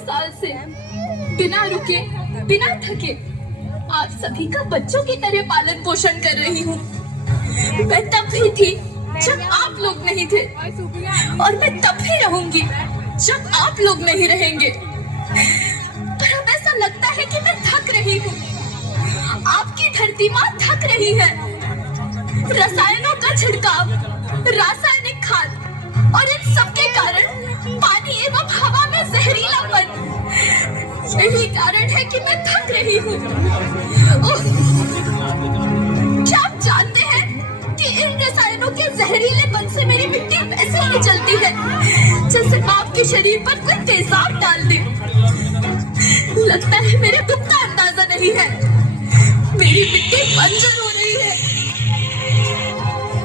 साल से बिना रुके, बिना थके आप सभी का बच्चों की तरह पालन पोषण कर रही हूँ। मैं तब भी थी जब आप लोग नहीं थे, और मैं तब भी रहूंगी जब आप लोग नहीं रहेंगे। पर अब ऐसा लगता है कि मैं थक रही हूँ। आपकी धरती माँ थक रही है। रसायनों का छिड़काव, रासायनिक खाद और इन सब के कारण पानी एवं हवा में जहरीलापन, यही कारण है कि मैं थक रही हूँ। क्या आप जानते हैं कि इन रसायनों के जहरीलेपन से मेरी मिट्टी वैसे ही जलती है जैसे आपके शरीर पर कोई तेजाब डाल दे। लगता है मेरे दुख का अंदाजा नहीं है। मेरी मिट्टी बंजर हो रही है।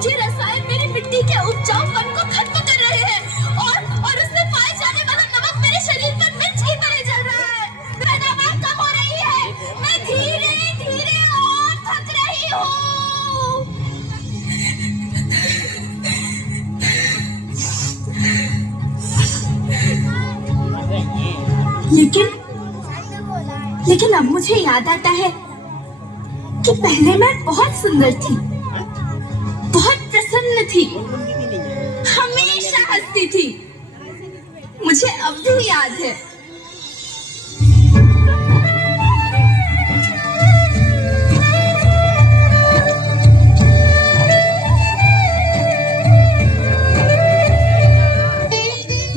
ये रसायन मेरी मिट्टी के उपजाऊपन को खत्म कर रहे हैं और उसमें पाए जाने वाला नमक मेरे शरीर पर मिर्च की तरह जल रहा है। पैदावार कम हो रही है। मैं धीरे धीरे और थक रही हूँ। लेकिन अब मुझे याद आता है कि पहले मैं बहुत सुंदर थी, बहुत प्रसन्न थी, हमेशा हंसती थी। मुझे अब भी याद है।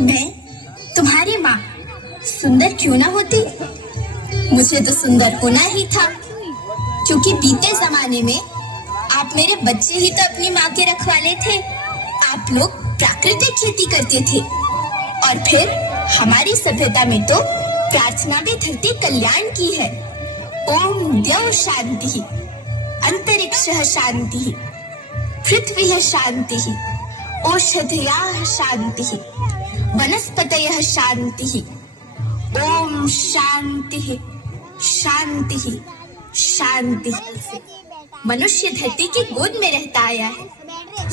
मैं तुम्हारी माँ सुंदर क्यों ना होती? मुझे तो सुंदर होना ही था, क्योंकि बीते जमाने में आप मेरे बच्चे ही तो अपनी माँ के रखवाले थे। आप लोग प्राकृतिक खेती करते थे, और फिर हमारी सभ्यता में तो प्रार्थना भी धरती कल्याण की है। ओम द्यौ शांति, अंतरिक्षः शांति, पृथ्वी शांति, औषधयः शांति, वनस्पतयः शांति। ओम शांति शांति शांति। मनुष्य धरती की गोद में रहता आया है,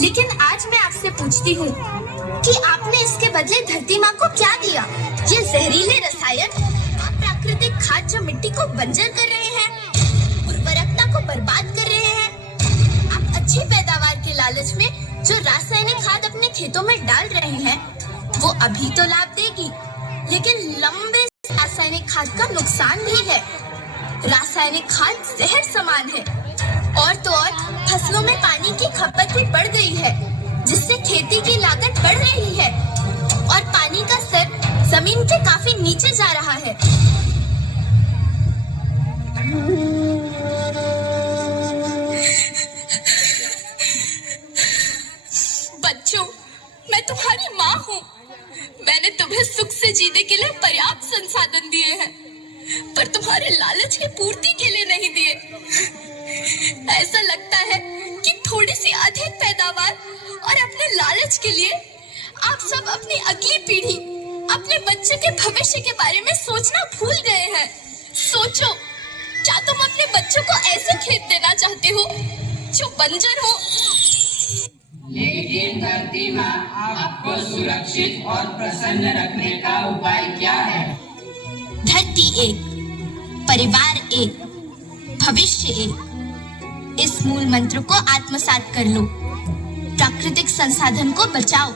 लेकिन आज मैं आपसे पूछती हूँ कि आपने इसके बदले धरती माँ को क्या दिया? ये जहरीले रसायन और प्राकृतिक खाद जो मिट्टी को बंजर कर रहे हैं, उर्वरकता को बर्बाद कर रहे हैं। आप अच्छी पैदावार के लालच में जो रासायनिक खाद अपने खेतों में डाल रहे हैं, वो अभी तो लाभ देगी, लेकिन लंबे रासायनिक खाद का नुकसान भी है। रासायनिक खाद जहर समान है, और तो और फसलों में पानी की खपत भी बढ़ गई है, जिससे खेती की लागत बढ़ रही है और पानी का स्तर जमीन के काफी नीचे जा रहा है। बच्चों, मैं तुम्हारी माँ हूँ। मैंने तुम्हें सुख से जीने के लिए पर्याप्त संसाधन दिए हैं, पर तुम्हारे लालच की पूर्ति के लिए नहीं दिए। ऐसा लगता है कि थोड़ी सी अधिक पैदावार और अपने लालच के लिए आप सब अपनी अगली पीढ़ी, अपने बच्चे के भविष्य के बारे में सोचना भूल गए हैं। सोचो, क्या तुम अपने बच्चों को ऐसे खेत देना चाहते हो जो बंजर हो? लेकिन धरती माँ, आपको सुरक्षित और प्रसन्न रखने का उपाय क्या है? धरती एक, परिवार एक, भविष्य एक। इस मूल मंत्र को आत्मसात कर लो। प्राकृतिक संसाधन को बचाओ,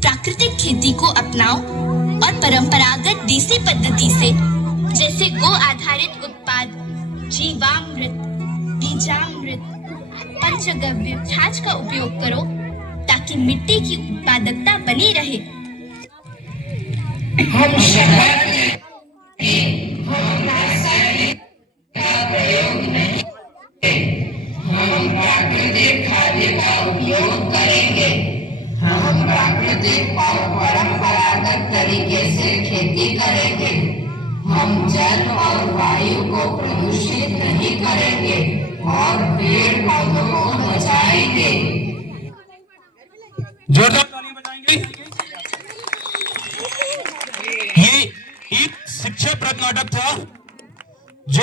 प्राकृतिक खेती को अपनाओ और परंपरागत देसी पद्धति से, जैसे गो आधारित उत्पाद, जीवामृत, बीजामृत, पंचगव्य छाछ का उपयोग करो, ताकि मिट्टी की उत्पादकता बनी रहे। हम शहर में हम रासायनिक का प्रयोग नहीं करेंगे। हम प्राकृतिक खाद्य का उपयोग करेंगे। हम प्राकृतिक और परंपरागत तरीके से खेती करेंगे। हम जल और वायु को प्रदूषित नहीं करेंगे और पेड़ पौधों को बचाएंगे। जोरदार